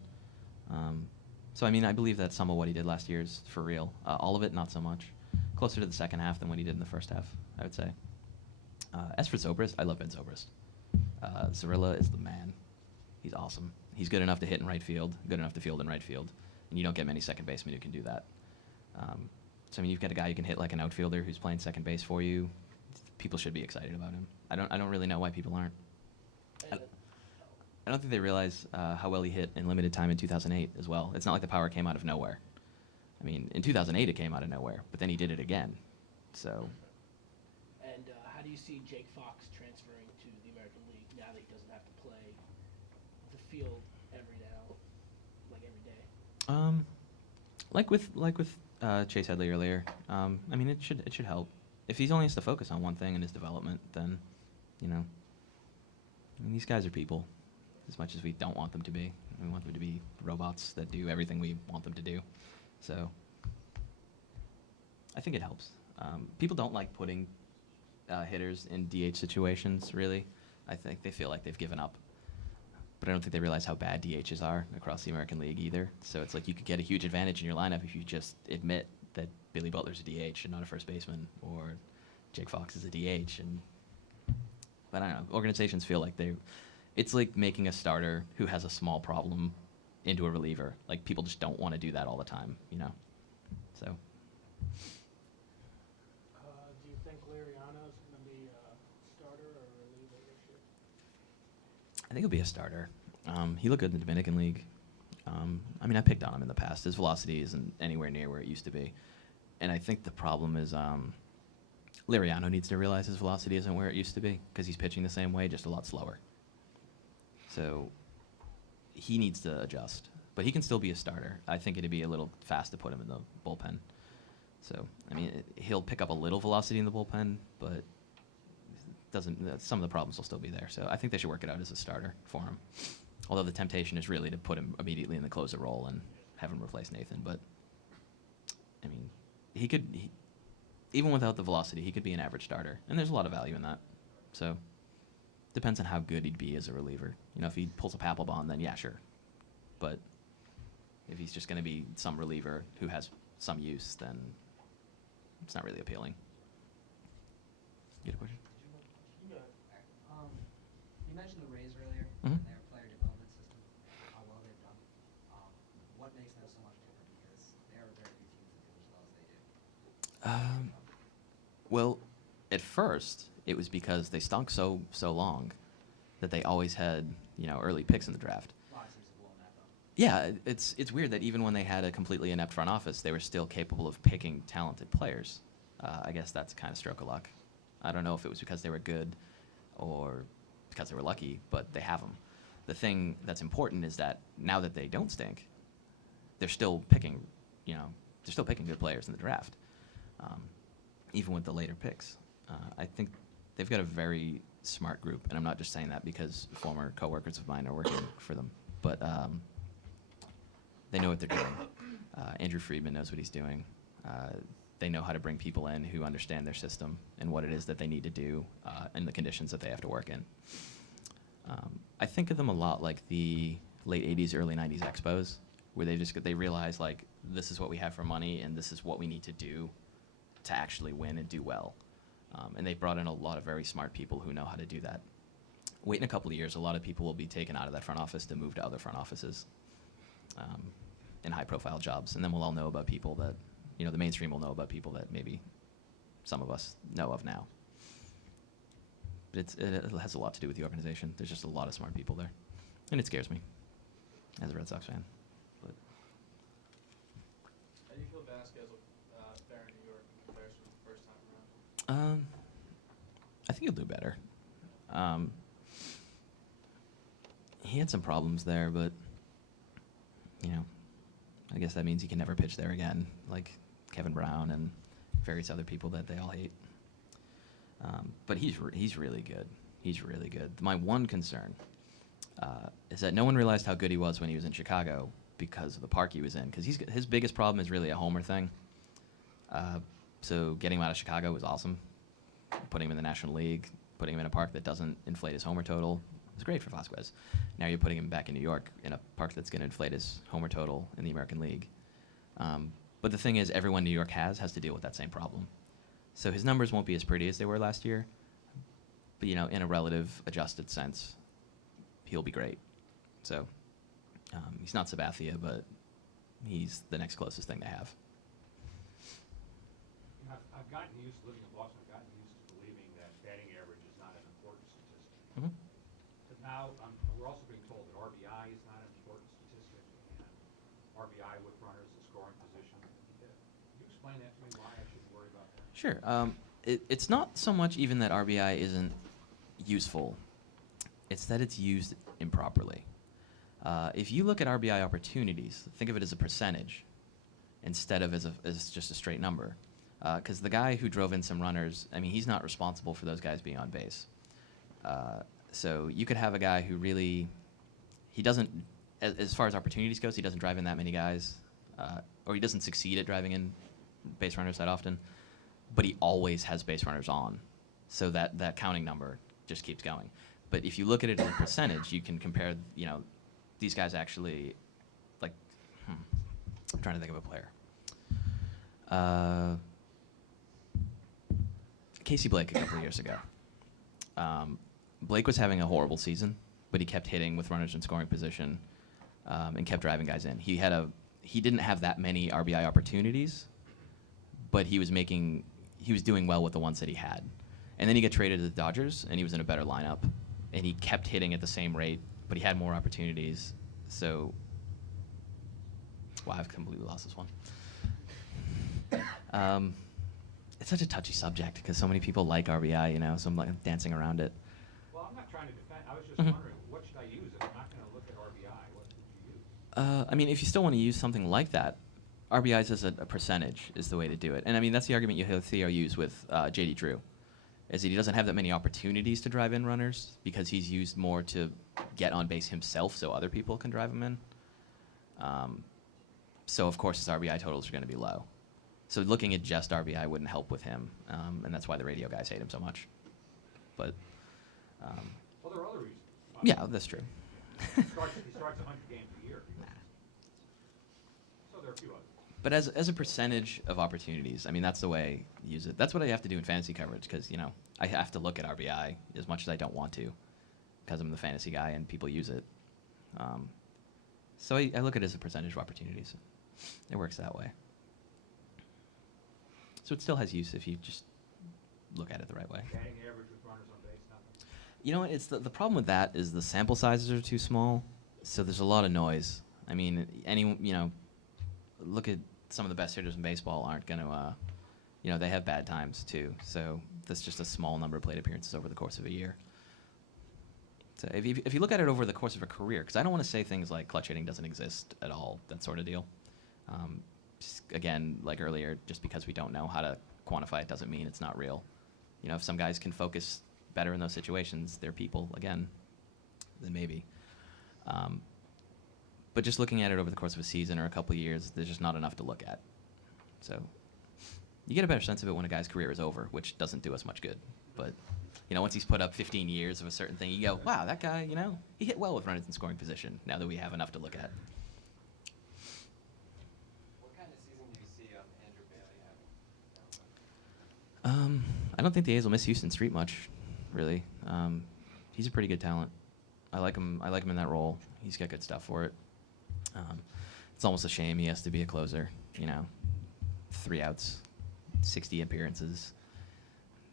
So, I mean, I believe that some of what he did last year is for real. All of it, not so much. Closer to the second half than what he did in the first half, I would say. As for Zobrist, I love Ben Zobrist. Zorilla is the man. He's awesome. He's good enough to hit in right field, good enough to field in right field, and you don't get many second basemen who can do that. So, I mean, you've got a guy who can hit like an outfielder who's playing second base for you. People should be excited about him. I don't really know why people aren't. I don't think they realize how well he hit in limited time in 2008 as well. It's not like the power came out of nowhere. I mean, in 2008 it came out of nowhere, but then he did it again. So. And how do you see Jake Fox transferring to the American League now that he doesn't have to play the field every day? Like with Chase Headley earlier, I mean, it should help. If he only has to focus on one thing in his development, then, I mean, these guys are people, as much as we don't want them to be. We want them to be robots that do everything we want them to do. So, I think it helps. People don't like putting hitters in DH situations, really. I think they feel like they've given up. But I don't think they realize how bad DHs are across the American League either. So it's like you could get a huge advantage in your lineup if you just admit that Billy Butler's a DH and not a first baseman, or Jake Fox is a DH. But I don't know. Organizations feel like it's like making a starter who has a small problem into a reliever. Like, people just don't want to do that all the time, So. Do you think Liriano's going to be a starter or a reliever this year? I think he'll be a starter. He looked good in the Dominican League. I mean, I picked on him in the past. His velocity isn't anywhere near where it used to be. And I think the problem is Liriano needs to realize his velocity isn't where it used to be, because he's pitching the same way, just a lot slower. So he needs to adjust. But he can still be a starter. I think it'd be a little fast to put him in the bullpen. So, I mean, he'll pick up a little velocity in the bullpen, but some of the problems will still be there. So I think they should work it out as a starter for him. Although the temptation is really to put him immediately in the closer role and have him replace Nathan. But, I mean, even without the velocity, he could be an average starter. And there's a lot of value in that. So, depends on how good he'd be as a reliever. If he pulls a Papelbon, then yeah, sure. But if he's just going to be some reliever who has some use, then it's not really appealing. You had a question? You mentioned the Rays earlier, Mhm. and their player development system, how well they've done. What makes them so much different? Because there are very few teams that do as well as they do. Well, at first, it was because they stunk so long that they always had, early picks in the draft. A lot of teams have blown that though. Yeah, it's weird that even when they had a completely inept front office, they were still capable of picking talented players. I guess that's kind of stroke of luck. I don't know if it was because they were good or because they were lucky, but they have them. The thing that's important is that now that they don't stink, they're still picking, good players in the draft, even with the later picks. I think they've got a very smart group, and I'm not just saying that because former coworkers of mine are working for them, but they know what they're doing. Andrew Friedman knows what he's doing. they know how to bring people in who understand their system and what it is that they need to do and the conditions that they have to work in. I think of them a lot like the late 80s, early 90s Expos, where they realize, like, this is what we have for money and this is what we need to do to actually win and do well. And they brought in a lot of very smart people who know how to do that. Wait in a couple of years, a lot of people will be taken out of that front office to move to other front offices in high-profile jobs. And then we'll all know about people that, the mainstream will know about people that maybe some of us know of now. But it has a lot to do with the organization. There's just a lot of smart people there. And it scares me as a Red Sox fan. But how do you feel Vasquez will fare in New York in comparison to the first time around? I think he'll do better. He had some problems there, but, I guess that means he can never pitch there again, like Kevin Brown and various other people that they all hate. But he's really good. He's really good. My one concern is that no one realized how good he was when he was in Chicago because of the park he was in. Because his biggest problem is really a homer thing. So getting him out of Chicago was awesome. Putting him in the National League, putting him in a park that doesn't inflate his homer total, was great for Vasquez. Now you're putting him back in New York in a park that's going to inflate his homer total in the American League. But the thing is, everyone New York has to deal with that same problem. So his numbers won't be as pretty as they were last year, but in a relative adjusted sense, he'll be great. So he's not Sabathia, but he's the next closest thing to have. I've gotten used to living in Boston. I've gotten used to believing that batting average is not an important statistic. Mm-hmm. But now we're also being told that RBI is not an important statistic, and RBI with runners in scoring position. Can you explain that to me, why I should worry about that? Sure. It's not so much even that RBI isn't useful. It's that it's used improperly. If you look at RBI opportunities, think of it as a percentage instead of as just a straight number. Because the guy who drove in some runners, he's not responsible for those guys being on base. So you could have a guy who really, he doesn't, as far as opportunities goes, he doesn't drive in that many guys, or he doesn't succeed at driving in base runners that often, but he always has base runners on. So that counting number just keeps going. But if you look at it as a percentage, you can compare, these guys actually, like, I'm trying to think of a player. Casey Blake a couple of years ago. Blake was having a horrible season, but he kept hitting with runners in scoring position and kept driving guys in. He didn't have that many RBI opportunities, but he was doing well with the ones that he had. And then he got traded to the Dodgers, and he was in a better lineup, and he kept hitting at the same rate, but he had more opportunities. So, wow, I've completely lost this one. It's such a touchy subject because so many people like RBI, so I'm like dancing around it. Well, I'm not trying to defend. I was just wondering, what should I use if I'm not going to look at RBI? What would you use? If you still want to use something like that, RBIs as a percentage is the way to do it. And that's the argument you hear Theo use with J.D. Drew, is that he doesn't have that many opportunities to drive in runners because he's used more to get on base himself so other people can drive him in. So, of course, his RBI totals are going to be low. So looking at just RBI wouldn't help with him, and that's why the radio guys hate him so much. But well, there are other reasons. Yeah, that's true. He starts 100 games a year. So there are a few others. But as a percentage of opportunities, that's the way you use it. That's what I have to do in fantasy coverage because I have to look at RBI as much as I don't want to because I'm the fantasy guy and people use it. So I look at it as a percentage of opportunities. It works that way. So it still has use if you just look at it the right way. Batting average with runners on base, nothing. It's the problem with that is the sample sizes are too small, so there's a lot of noise. Look at some of the best hitters in baseball aren't going to, they have bad times too. So that's just a small number of plate appearances over the course of a year. So if you look at it over the course of a career, because I don't want to say things like clutch hitting doesn't exist at all, that sort of deal. Again, like earlier, just because we don't know how to quantify it doesn't mean it's not real. If some guys can focus better in those situations, they're people, again, then maybe. But just looking at it over the course of a season or a couple of years, there's just not enough to look at. So You get a better sense of it when a guy's career is over, which doesn't do us much good. But, once he's put up 15 years of a certain thing, you go, wow, that guy, he hit well with runners in scoring position, now that we have enough to look at. What kind of season do you see Andrew Bailey having? I don't think the A's will miss Houston Street much, really. He's a pretty good talent. I like him in that role. He's got good stuff for it. It's almost a shame he has to be a closer. 3 outs, 60 appearances.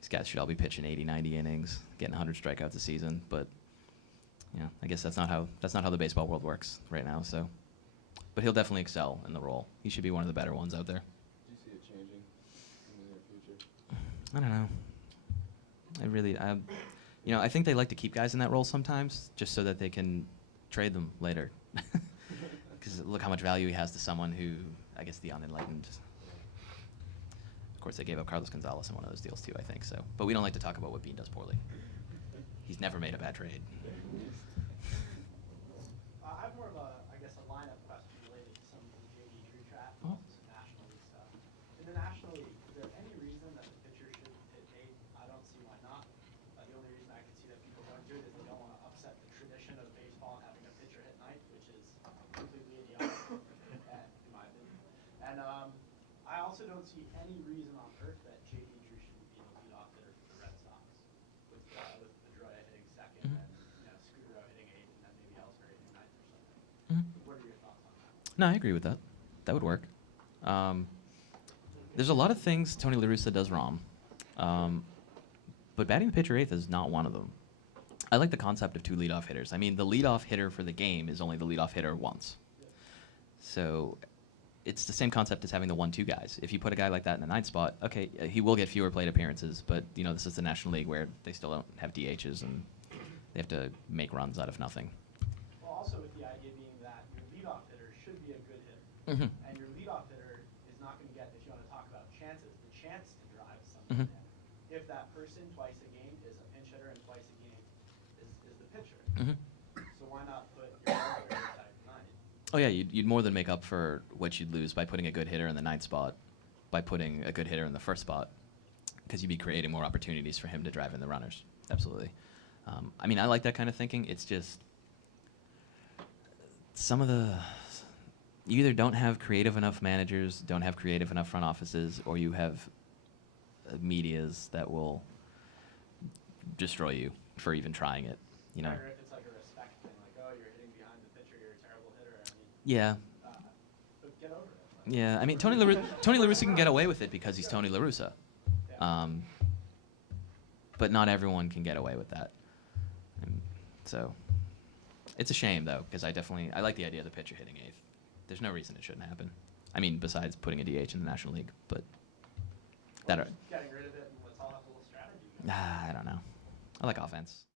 These guys should all be pitching 80, 90 innings, getting 100 strikeouts a season. But I guess that's not how the baseball world works right now. So, but he'll definitely excel in the role. He should be one of the better ones out there. Do you see it changing in the near future? I don't know. I think they like to keep guys in that role sometimes, just so that they can trade them later. Because look how much value he has to someone who, I guess, the unenlightened. Of course, they gave up Carlos Gonzalez in one of those deals too, I think. So, but we don't like to talk about what Bean does poorly. He's never made a bad trade. I have more of a lineup question related to some of the JD Drew draft and also some National League stuff. In the National League, is there any reason that the pitcher should hit 8? I don't see why not. The only reason I can see that people don't do it is they don't want to upset the tradition of baseball and having a pitcher hit 9th, which is completely idiotic, in my opinion. And I also don't see any reason on earth that JD Drew shouldn't be the leadoff hitter for the Red Sox, with Pedroia hitting 2nd and Scooter hitting 8th, and then maybe Ellsbury hitting 9th or something. What are your thoughts on that? No, I agree with that. That would work. There's a lot of things Tony La Russa does wrong, but batting the pitcher 8th is not one of them. I like the concept of 2 leadoff hitters. I mean, the leadoff hitter for the game is only the leadoff hitter once. So it's the same concept as having the 1-2 guys. If you put a guy like that in the 9th spot, okay, he will get fewer plate appearances, but this is the National League where they still don't have DHs and they have to make runs out of nothing. Well, also with the idea being that your leadoff hitter should be a good hitter, and your leadoff hitter is not going to get, if you want to talk about chances, the chance to drive something in. If that person twice a game is a pinch hitter and twice a game is the pitcher. So why not put your leadoff hitter at 9? Oh yeah, you'd more than make up for what you'd lose by putting a good hitter in the 9th spot, by putting a good hitter in the 1st spot, because you'd be creating more opportunities for him to drive in the runners. Absolutely. I mean, I like that kind of thinking. It's just you either don't have creative enough managers, don't have creative enough front offices, or you have medias that will destroy you for even trying it. It's like a respect thing, like, oh, you're hitting behind the pitcher, you're a terrible hitter. I mean, yeah. But get over it. Yeah, I mean, Tony La Russa can get away with it because he's Tony La Russa. But not everyone can get away with that. And so it's a shame, though, because I like the idea of the pitcher hitting 8th. There's no reason it shouldn't happen. I mean, besides putting a DH in the National League, but getting rid of it and let's all have a little strategy. I don't know. I like offense.